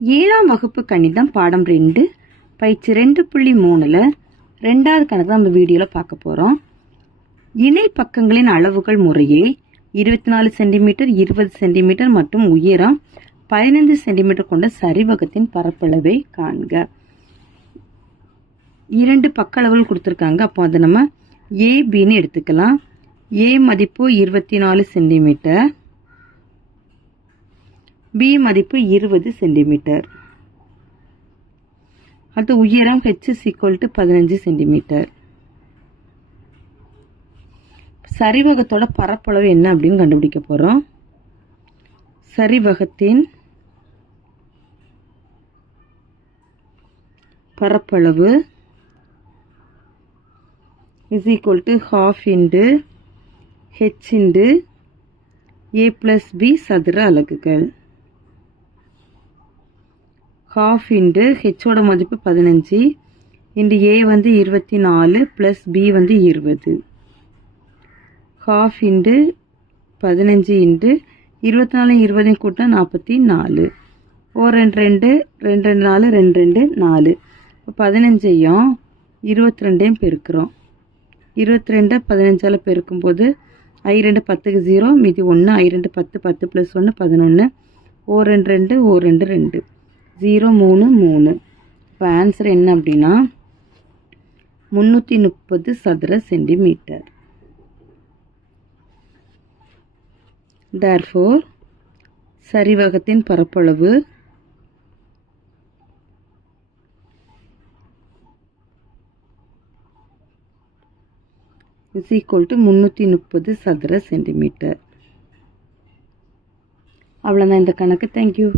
7ஆம் வகுப்பு கணிதம் பாடம் 2 பயிற்சி 2.3ல் 2வது கணக்கு நம்ம வீடியோவில் பார்க்க போகிறோம். இணை பக்கங்களின் அளவுகள் முறையே 24 சென்டிமீட்டர் 20 சென்டிமீட்டர் மற்றும் உயரம் 15 சென்டிமீட்டர் கொண்ட சரிவகத்தின் பரப்பளவை காண்க. 2 பக்க அளவுகள் கொடுத்துருக்காங்க. அப்போ அதை நம்ம ஏபின்னு எடுத்துக்கலாம். ஏ மதிப்பு 24 சென்டிமீட்டர், பி மதிப்பு 20 சென்டிமீட்டர். அடுத்து உயரம் h = 15 சென்டிமீட்டர். சரிவகத்தோட பரப்பளவு என்ன அப்படின்னு கண்டுபிடிக்க போகிறோம். சரிவகத்தின் பரப்பளவு = ½ h a + b சதுர அலகுகள். ½ ஹெச்சோட மதிப்பு 15 a வந்து 24 + b வந்து 20. ½ 15 24 20 கூட்டினா 44. 2 2 4 2 2 4. 15ஐயும் 22ஐயும் பெருக்கிறோம். 22 15ஆல் பெருக்கும்போது I2 10க்கு 0 மீதி 1, I2 10 10 + 1 11, 2 2 2 2 0 3 3. இப்போ ஆன்சர் என்ன அப்படின்னா 330 சதுர சென்டிமீட்டர். Therefore சரிவகத்தின் பரப்பளவு = 330 சதுர சென்டிமீட்டர். அவ்வளோதான் இந்த கணக்கு. தேங்க்யூ.